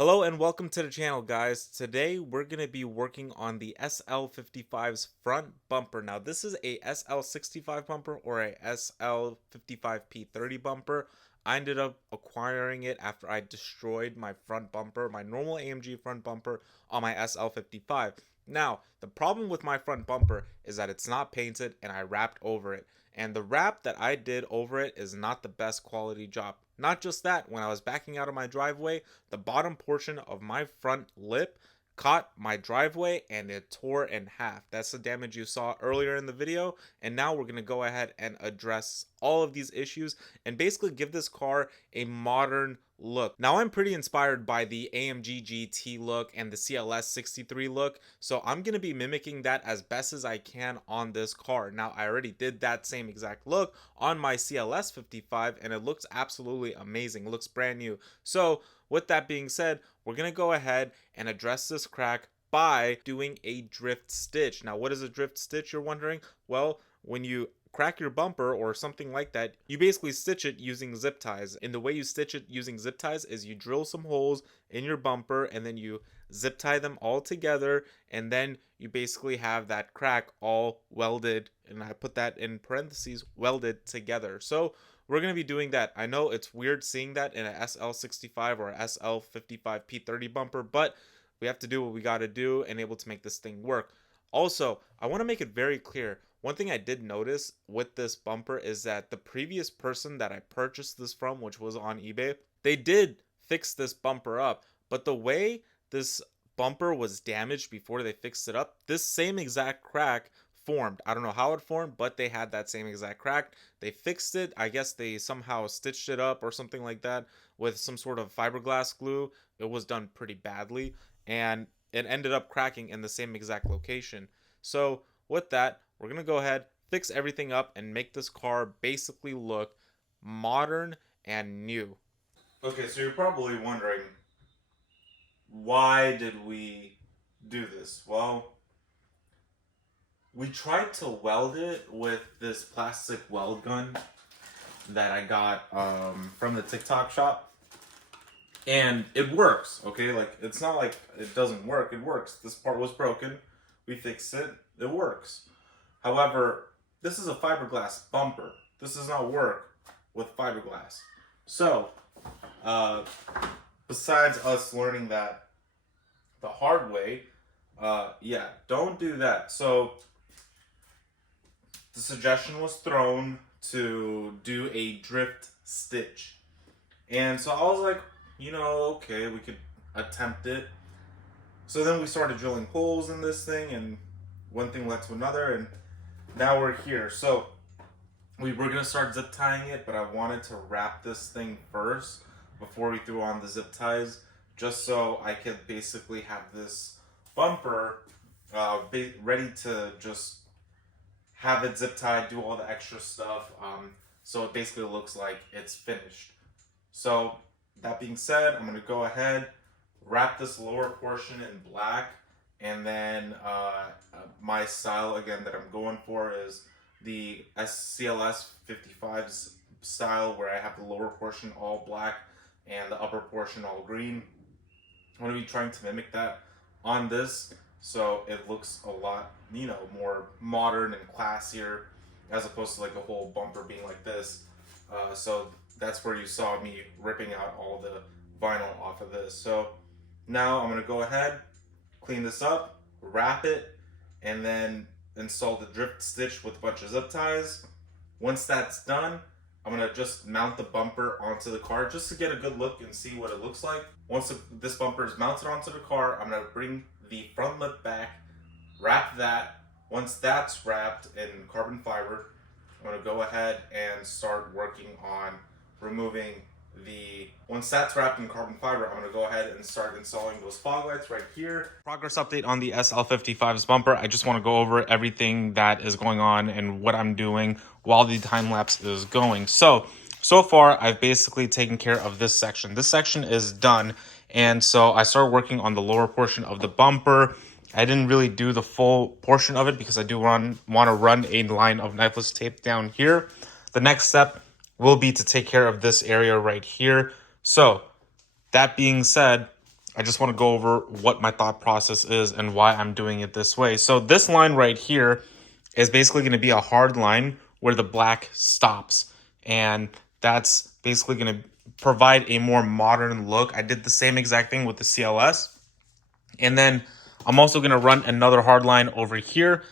Hello and welcome to the channel, guys. Today we're going to be working on the SL55's front bumper. Now this is a SL65 bumper or a SL55P30 bumper. I ended up acquiring it after I destroyed my front bumper, my normal AMG front bumper on my SL55. Now, the problem with my front bumper is that it's not painted and I wrapped over it. And the wrap that I did over it is not the best quality job. Not just that, when I was backing out of my driveway, the bottom portion of my front lip caught my driveway and it tore in half. That's the damage you saw earlier in the video. And now we're going to go ahead and address all of these issues and basically give this car a modern look. Now I'm pretty inspired by the AMG GT look and the sl63 look, so I'm going to be mimicking that as best as I can on this car. Now I already did that same exact look on my CLS55 and it looks absolutely amazing. It looks brand new. So with that being said, we're going to go ahead and address this crack by doing a drift stitch. Now what is a drift stitch, you're wondering? Well, when you crack your bumper or something like that, you basically stitch it using zip ties. And the way you stitch it using zip ties is you drill some holes in your bumper and then you zip tie them all together, and then you basically have that crack all welded, and I put that in parentheses, welded together. So we're going to be doing that. I know it's weird seeing that in a SL65 or a SL55P30 bumper, but we have to do what we got to do and able to make this thing work. Also, I want to make it very clear, one thing I did notice with this bumper is that the previous person that I purchased this from, which was on eBay, they did fix this bumper up, but the way this bumper was damaged before they fixed it up, this same exact crack formed. I don't know how it formed, but they had that same exact crack. They fixed it. I guess they somehow stitched it up or something like that with some sort of fiberglass glue. It was done pretty badly and it ended up cracking in the same exact location. So with that, we're going to go ahead, fix everything up, and make this car basically look modern and new. Okay, so you're probably wondering, why did we do this? Well, we tried to weld it with this plastic weld gun that I got from the TikTok shop. And it works, okay? Like, it's not like it doesn't work. It works. This part was broken. We fixed it. It works. However, this is a fiberglass bumper. This does not work with fiberglass. So, besides us learning that the hard way, yeah, don't do that. So, the suggestion was thrown to do a drift stitch. And so I was like, okay, we could attempt it. So then we started drilling holes in this thing, and one thing led to another, and now we're here. So we were gonna start zip tying it, but I wanted to wrap this thing first before we threw on the zip ties, just so I could basically have this bumper ready to just have it zip tied, do all the extra stuff, so it basically looks like it's finished. So that being said, I'm gonna go ahead, wrap this lower portion in black, and then my style again that I'm going for is the CLS55's style, where I have the lower portion all black and the upper portion all green. I'm going to be trying to mimic that on this, so it looks a lot, more modern and classier, as opposed to like a whole bumper being like this. So that's where you saw me ripping out all the vinyl off of this. So now I'm going to go ahead, clean this up, wrap it, and then install the drift stitch with a bunch of zip ties. Once that's done, I'm going to just mount the bumper onto the car just to get a good look and see what it looks like. Once this bumper is mounted onto the car, I'm going to bring the front lip back, wrap that. Once that's wrapped in carbon fiber, I'm going to go ahead and start working on removing once that's wrapped in carbon fiber, I'm going to go ahead and start installing those fog lights right here. Progress update on the SL55's bumper. I just want to go over everything that is going on and what I'm doing while the time lapse is going. So far I've basically taken care of this section. This section is done, and so I started working on the lower portion of the bumper. I didn't really do the full portion of it because I do want to run a line of knifeless tape down here. The next step will be to take care of this area right here. So that being said, I just want to go over what my thought process is and why I'm doing it this way. So this line right here is basically going to be a hard line where the black stops. And that's basically going to provide a more modern look. I did the same exact thing with the CLS. And then I'm also going to run another hard line over here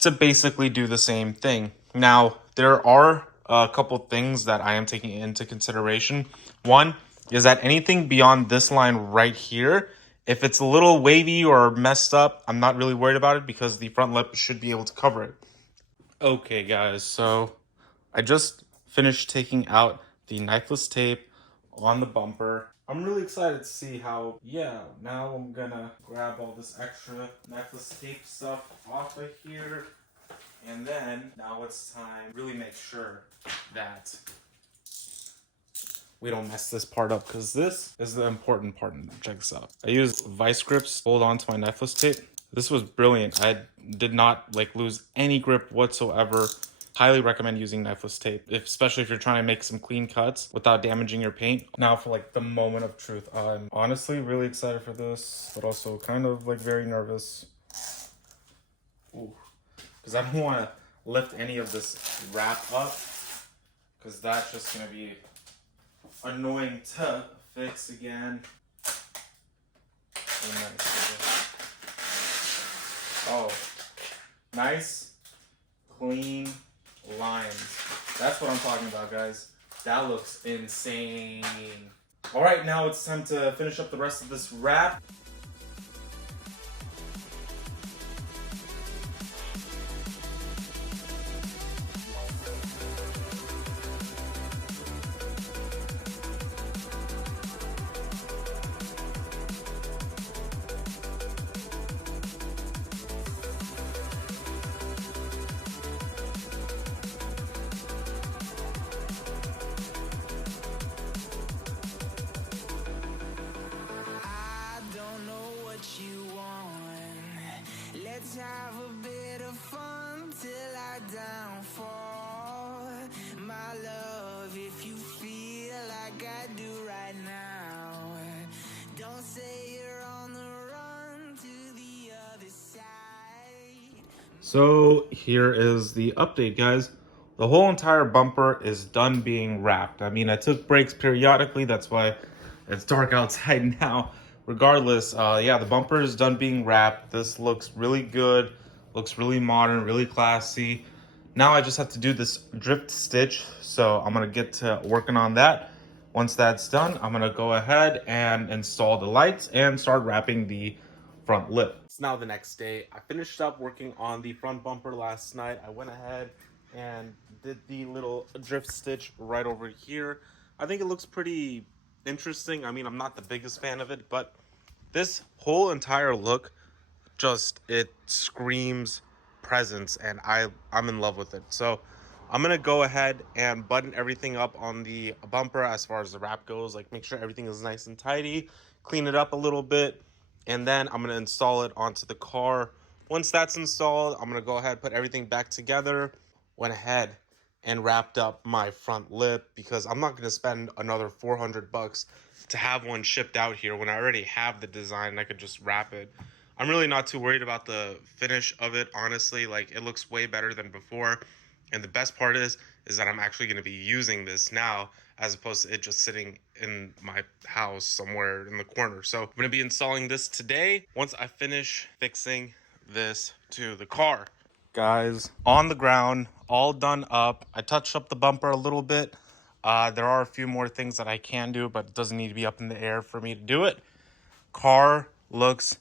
to basically do the same thing. Now, there are a couple things that I am taking into consideration. One is that anything beyond this line right here, if it's a little wavy or messed up, I'm not really worried about it because the front lip should be able to cover it. Okay, guys, so I just finished taking out the knifeless tape on the bumper. I'm really excited to see how, now I'm gonna grab all this extra knifeless tape stuff off of here. And then, now it's time to really make sure that we don't mess this part up, because this is the important part. Check this out. I used vice grips to hold on to my knifeless tape. This was brilliant. I did not lose any grip whatsoever. Highly recommend using knifeless tape, especially if you're trying to make some clean cuts without damaging your paint. Now for the moment of truth. I'm honestly really excited for this, but also kind of very nervous. Ooh. Because I don't want to lift any of this wrap up, because that's just going to be annoying to fix again. Oh, nice, clean lines. That's what I'm talking about, guys. That looks insane. All right, now it's time to finish up the rest of this wrap. Let's have a bit of fun till I downfall. My love, if you feel like I do right now, don't say you're on the run to the other side. So here is the update, guys. The whole entire bumper is done being wrapped. I mean, I took breaks periodically. That's why it's dark outside now. Regardless, the bumper is done being wrapped. This looks really good, looks really modern, really classy. Now I just have to do this drift stitch, so I'm gonna get to working on that. Once that's done, I'm gonna go ahead and install the lights and start wrapping the front lip. It's now the next day. I finished up working on the front bumper last night. I went ahead and did the little drift stitch right over here. I think it looks pretty interesting. I mean, I'm not the biggest fan of it, but this whole entire look it screams presence, and I'm in love with it. So I'm gonna go ahead and button everything up on the bumper as far as the wrap goes, make sure everything is nice and tidy, clean it up a little bit, and then I'm gonna install it onto the car. Once that's installed, I'm gonna go ahead, put everything back together. Went ahead and wrapped up my front lip, because I'm not going to spend another $400 to have one shipped out here when I already have the design and I could just wrap it. I'm really not too worried about the finish of it, honestly. It looks way better than before. And the best part is that I'm actually going to be using this now, as opposed to it just sitting in my house somewhere in the corner. So I'm going to be installing this today once I finish fixing this to the car. Guys, on the ground, all done up. I touched up the bumper a little bit. There are a few more things that I can do, but it doesn't need to be up in the air for me to do it. Car looks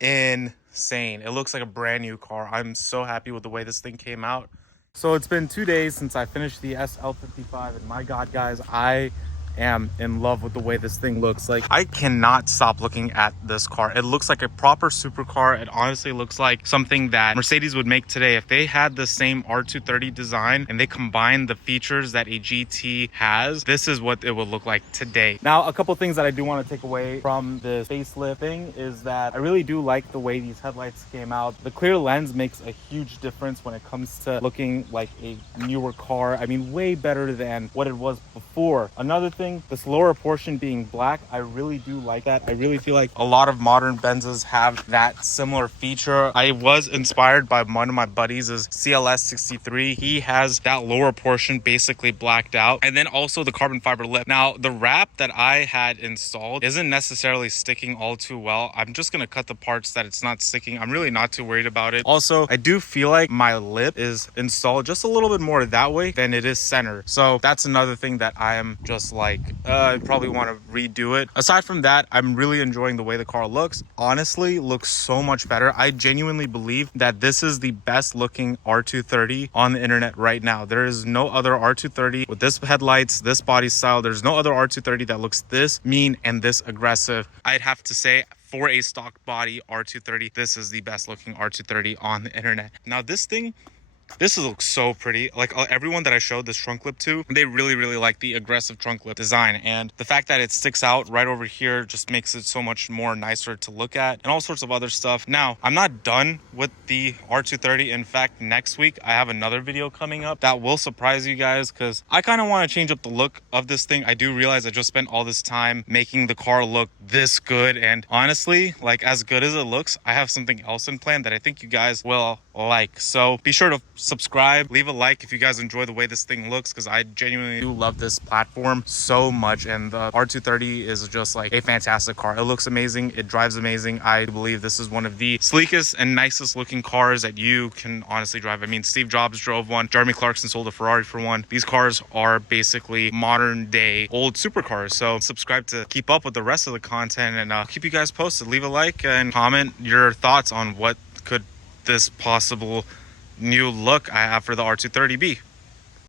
insane. It looks like a brand new car. I'm so happy with the way this thing came out. So it's been 2 days since I finished the sl55, and my God, guys, I am in love with the way this thing looks. I cannot stop looking at this car. It looks like a proper supercar. It honestly looks like something that Mercedes would make today. If they had the same R230 design and they combined the features that a GT has, this is what it would look like today. Now, a couple things that I do want to take away from this facelift thing is that I really do like the way these headlights came out. The clear lens makes a huge difference when it comes to looking like a newer car. I mean, way better than what it was before. Another thing thing, this lower portion being black, I really do like that. I really feel like a lot of modern Benzes have that similar feature. I was inspired by one of my buddies is sl55. He has that lower portion basically blacked out, and then also the carbon fiber lip. Now the wrap that I had installed isn't necessarily sticking all too well. I'm just gonna cut the parts that it's not sticking. I'm really not too worried about it. Also, I do feel like my lip is installed just a little bit more that way than it is center, so that's another thing that I am just like I probably want to redo it. Aside from that, I'm really enjoying the way the car looks. Honestly, looks so much better. I genuinely believe that this is the best looking R230 on the internet right now. There is no other R230 with this headlights, this body style. There's no other R230 that looks this mean and this aggressive. I'd have to say, for a stock body R230, this is the best looking R230 on the internet. Now this looks so pretty. Like everyone that I showed this trunk lip to, they really like the aggressive trunk lip design, and the fact that it sticks out right over here just makes it so much more nicer to look at, and all sorts of other stuff. Now, I'm not done with the R230. In fact, next week I have another video coming up that will surprise you guys, because I kind of want to change up the look of this thing. I do realize I just spent all this time making the car look this good, and honestly, like, as good as it looks, I have something else in plan that I think you guys will like. So be sure to subscribe, leave a like if you guys enjoy the way this thing looks, because I genuinely do love this platform so much, and the R230 is just like a fantastic car. It looks amazing, it drives amazing. I believe this is one of the sleekest and nicest looking cars that you can honestly drive. I mean, Steve Jobs drove one, Jeremy Clarkson sold a Ferrari for one. These cars are basically modern day old supercars. So subscribe to keep up with the rest of the content, and I'll keep you guys posted. Leave a like and comment your thoughts on what could this possible new look I have for the R230 be.